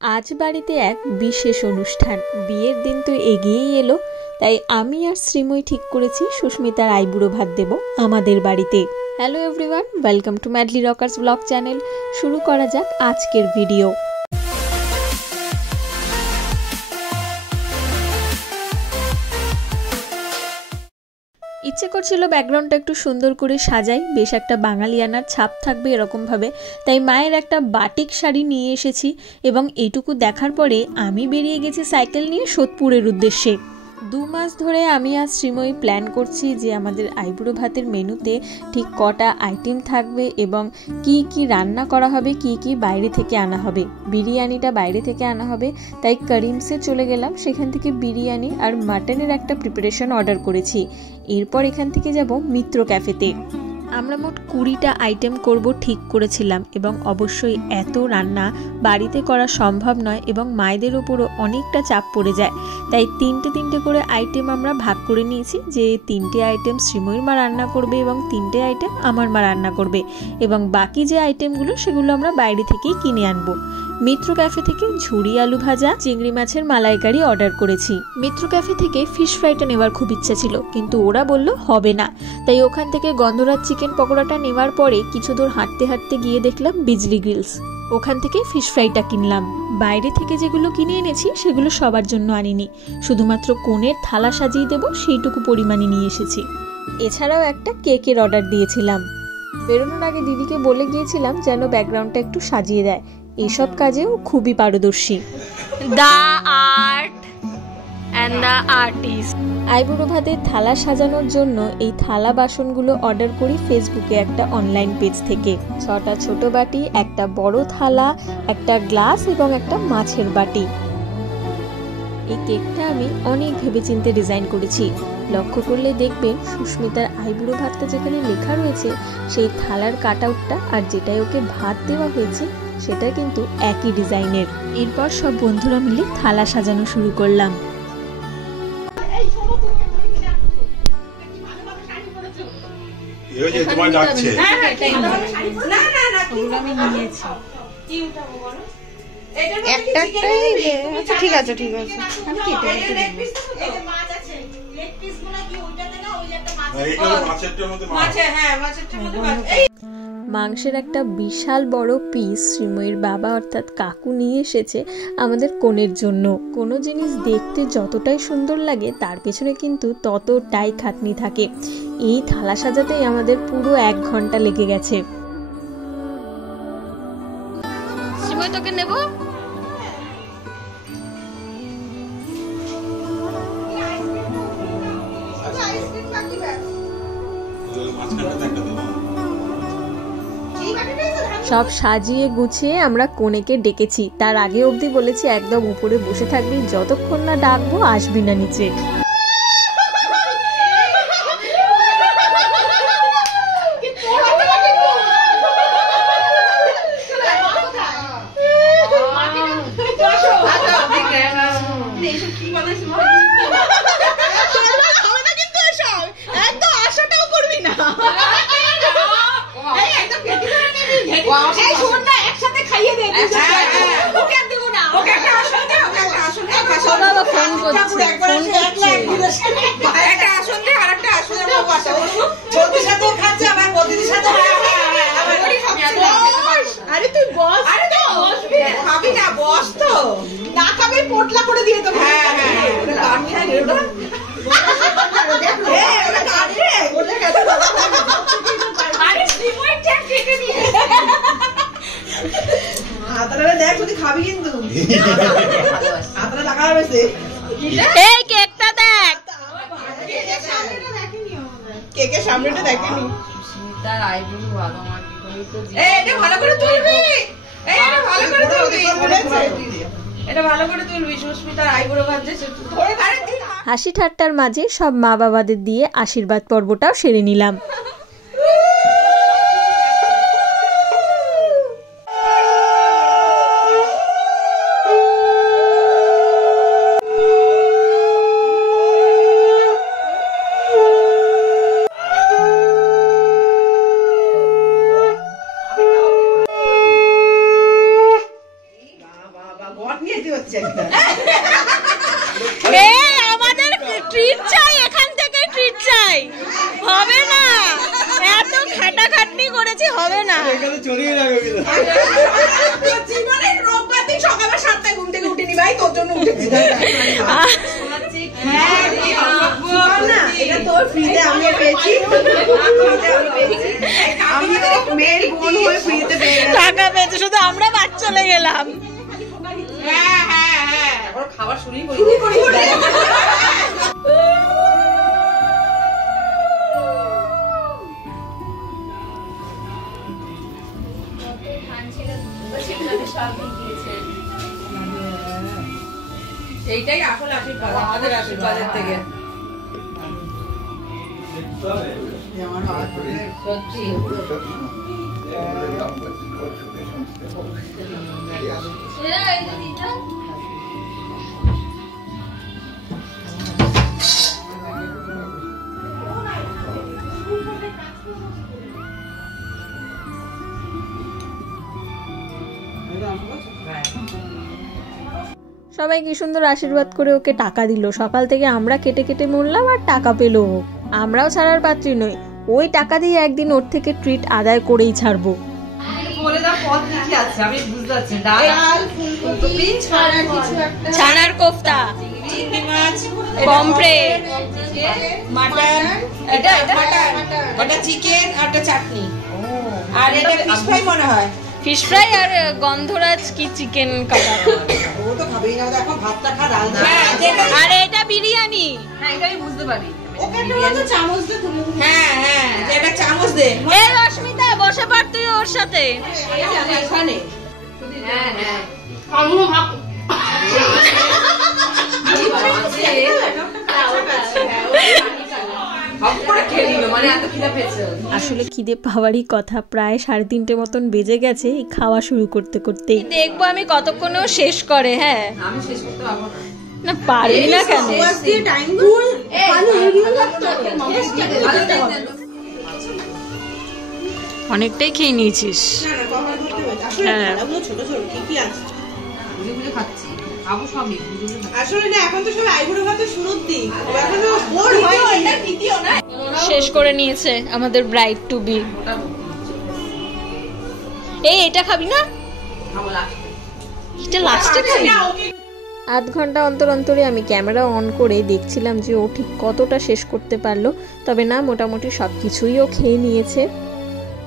আজ বাড়িতে এক বিশেষ অনুষ্ঠান। বিয়ের দিন তো এগিয়েই এলো, তাই আমি আর শ্রীময়ী ঠিক করেছি সুস্মিতার আইবুড়ো ভাত দেব আমাদের বাড়িতে। Hello everyone, welcome to madly Rockerz blog channel. শুরু করা যাক আজকের ভিডিও। ইচ্ছে করছিল ব্যাকগ্রাউন্ডটা একটু সুন্দর করে সাজাই, বেশ একটা বাঙালিয়ানার ছাপ থাকবে এরকমভাবে। তাই মায়ের একটা বাটিক শাড়ি নিয়ে এসেছি এবং এইটুকু দেখার পরে আমি বেরিয়ে গেছি সাইকেল নিয়ে সোদপুরের উদ্দেশ্যে। 2 মাস ধরে আমি আর শ্রীময়ী প্ল্যান করছি যে আমাদের আইবুড়ো ভাতের মেনুতে ঠিক কটা আইটেম থাকবে এবং কি কি রান্না করা হবে, কি কি বাইরে থেকে আনা হবে। বিরিয়ানিটা বাইরে থেকে আনা হবে, তাই করিমসে চলে গেলাম। সেখান থেকে বিরিয়ানি আর মাটনের একটা প্রিপারেশন অর্ডার করেছি। এরপর এখান থেকে যাব মিত্র ক্যাফেতে। আমরা মোট 20টা আইটেম করব ঠিক করেছিলাম এবং অবশ্যই এত রান্না বাড়িতে করা সম্ভব নয় এবং মায়েদের ওপরও অনেকটা চাপ পড়ে যায়। তাই তিনটে করে আইটেম আমরা ভাগ করে নিয়েছি, যে 3টে আইটেম শ্রীময়ীর মা রান্না করবে এবং 3টে আইটেম আমার মা রান্না করবে এবং বাকি যে আইটেমগুলো সেগুলো আমরা বাইরে থেকেই কিনে আনবো। মিত্র ক্যাফে থেকে ঝুরি আলু ভাজা, চিংড়ি মাছের মালাইকারি অর্ডার করেছি। মিত্র ক্যাফে থেকে ফিশ ফ্রাইটা নেওয়ার খুব ইচ্ছা ছিল, কিন্তু ওরা বলল হবে না। তাই ওখান থেকে গন্ধরাজ চিকেন পকোড়াটা নেওয়ার পরে কিছু দূর হাঁটতে হাঁটতে গিয়ে দেখলাম বিজলি গ্রিলস, ওখান থেকে ফিশ ফ্রাইটা কিনলাম। বাইরে থেকে যেগুলো কিনে এনেছি সেগুলো সবার জন্য আনিনি, শুধুমাত্র কোণের থালা সাজিয়ে দেব সেইটুকু পরিমাণে নিয়ে এসেছি। এছাড়াও একটা কেকের অর্ডার দিয়েছিলাম। বেরোনোর আগে দিদিকে বলে গিয়েছিলাম যেন ব্যাকগ্রাউন্ডটা একটু সাজিয়ে দেয়, এইসব কাজেও খুবই পারদর্শী। The art and the artist. আইবুড়ো ভাতের থালা সাজানোর জন্য এই থালা বাসনগুলো অর্ডার করি ফেসবুকে একটা অনলাইন পেজ থেকে। 6টা ছোট বাটি, একটা বড় থালা, একটা গ্লাস এবং একটা মাছের বাটি। এই কেকটা আমি অনেক ভেবেচিন্তে ডিজাইন করেছি। লক্ষ্য করলে দেখবেন সুস্মিতার আইবুড়ো ভাতটা যেখানে লেখা রয়েছে সেই থালার কাট আউটটা আর যেটাই ওকে ভাত দেওয়া হয়েছে সেটা কিন্তু একই ডিজাইনের। এরপর সব বন্ধুরা মিলে থালা সাজানো শুরু করলাম। ঠিক আছে ঠিক আছে। মাংসের একটা বিশাল বড় পিস শ্রীময়ীর বাবা অর্থাৎ কাকু নিয়ে এসেছে আমাদের কোণের জন্য। কোনো জিনিস দেখতে যতটাই সুন্দর লাগে তার পেছনে কিন্তু ততটাই খাটনি থাকে। এই থালা সাজাতেই আমাদের পুরো 1 ঘন্টা লেগে গেছে। শ্রীময়ী তোকে নেব? সব সাজিয়ে গুছিয়ে আমরা কোণেকে ডেকেছি। তার আগে অবধি বলেছি একদম উপরে বসে থাকবি, যতক্ষণ না ডাকবো আসবি না নিচে। হাসি ঠাট্টার মাঝে সব মা বাবাদের দিয়ে আশীর্বাদ পর্বটাও সেরে নিলাম। আমাদের ট্রিট চাই, এখান থেকে ট্রিট চাই। হবে না, এত খাটাখাটনি করেছি, হবে না। রোববার দিন সকালে 7টায় ঘুম থেকে উঠিনি ভাই, তোর জন্য উঠেছি। এটা তোর ফ্রিতে আমিও পেয়েছি, টাকা পেয়েছে, শুধু আমরা বাদ চলে গেলাম। খাবার শুরুই করি। এইটাই আসল আশীর্বাদ আমাদের আশীর্বাদের থেকে। সত্যি সবাই কি সুন্দর আশীর্বাদ করে ওকে টাকা দিল। সকাল থেকে আমরা কেটে কেটে মরলাম আর টাকা পেলো। আমরাও ছাড়ার পাত্রী নই, ওই টাকা দিয়ে একদিন ওর থেকে ট্রিট আদায় করেই ছাড়বো। ছানার কোফতা, পমফ্রেট, মাটন, এটা চিকেন আর একটা চাটনি, আর এটা ফিশ ফ্রাই মনে হয়। ফিশ ফ্রাই আর গন্ধরাজ কি চিকেন কাটা। ও তো খাবেই না, দেখো ভাতটা খা, ডাল দে। আর এটা বিরিয়ানি। হ্যাঁ, এটা আমি বুঝতে পারি। ওকে তো চামচ দে তুমি। হ্যাঁ হ্যাঁ, এটা চামচ দে। এই রশ্মিতা, বসে পড় তুই ওর সাথে। এখানে হ্যাঁ হ্যাঁ, আমিও ভাগ আসলে খিদে পাওয়ারই কথা। প্রায় 3:30 মতন বেজে গেছে এই খাওয়া শুরু করতে করতে। দেখবো আমি কতক্ষণেও শেষ করে। হ্যাঁ, আমি শেষ করতে পারবো না। না পারবি না কেন? অনেকটাই খেয়ে নিয়েছিস। হ্যাঁ, শেষ করে নিয়েছে আমাদের ব্রাইড টু বি। এটা খাবি না? এটা লাস্টে খাবি? আধ ঘন্টা অন্তর অন্তরে আমি ক্যামেরা অন করে দেখছিলাম যে ও ঠিক কতটা শেষ করতে পারলো। তবে না, মোটামুটি সব কিছুই ও খেয়ে নিয়েছে।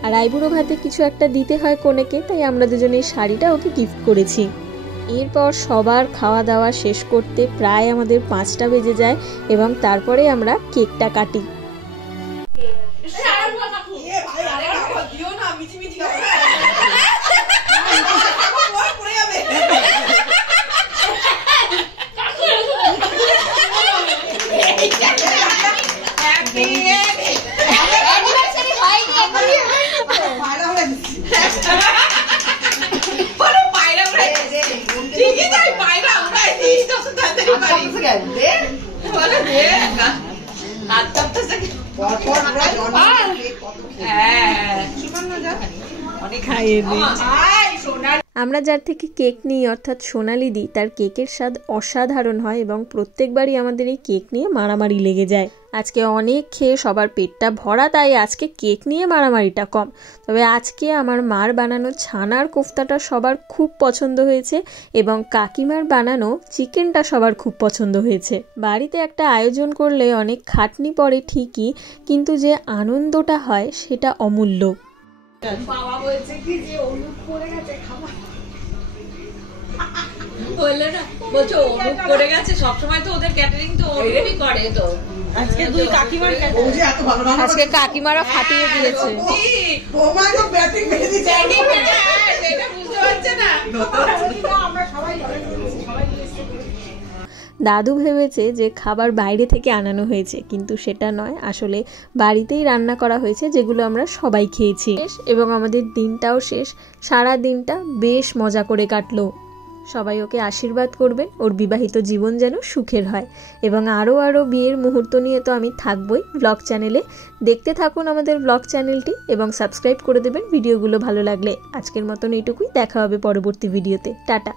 আর আইবুড়ো ভাতে কিছু একটা দিতে হয় কনেকে, তাই আমরা দুজনে এই শাড়িটা ওকে গিফট করেছি। এরপর সবার খাওয়া দাওয়া শেষ করতে প্রায় আমাদের 5টা বেজে যায় এবং তারপরে আমরা কেকটা কাটি। আমরা যার থেকে কেক নিই অর্থাৎ সোনালি দি, তার কেকের স্বাদ অসাধারণ হয় এবং প্রত্যেকবারই আমাদের এই কেক নিয়ে মারামারি লেগে যায়। আজকে অনেক খেয়ে সবার পেটটা ভরা, তাই আজকে কেক নিয়ে মারামারিটা কম। তবে আজকে আমার মার বানানো ছানার কোফতাটা সবার খুব পছন্দ হয়েছে এবং কাকিমার বানানো চিকেনটা সবার খুব পছন্দ হয়েছে। বাড়িতে একটা আয়োজন করলে অনেক খাটনি পড়ে ঠিকই, কিন্তু যে আনন্দটা হয় সেটা অমূল্য। বাবা বলছে কি যে অনুপ পড়ে গেছে খাবার বললে না, বলছো অনুপ পড়ে গেছে। সবসময় তো ওদের ক্যাটারিং তো অনুপই করে। তো আজকে দুই কাকিমার আজকে কাকিমারা ফাটিয়ে দিয়েছে। তোমার তো ব্যাটিং মেরে দিয়েছে, এটা বুঝতে পারছে না। আমরা সবাই দাদু ভেবেছে যে খাবার বাইরে থেকে আনানো হয়েছে, কিন্তু সেটা নয়, আসলে বাড়িতেই রান্না করা হয়েছে, যেগুলো আমরা সবাই খেয়েছি। এবং আমাদের দিনটাও শেষ। সারা দিনটা বেশ মজা করে কাটলো। সবাই ওকে আশীর্বাদ করবেন, ওর বিবাহিত জীবন যেন সুখের হয়। এবং আরও বিয়ের মুহূর্ত নিয়ে তো আমি থাকবই ব্লগ চ্যানেলে। দেখতে থাকুন আমাদের ব্লগ চ্যানেলটি এবং সাবস্ক্রাইব করে দেবেন ভিডিওগুলো ভালো লাগলে। আজকের মতন এইটুকুই, দেখা হবে পরবর্তী ভিডিওতে। টাটা।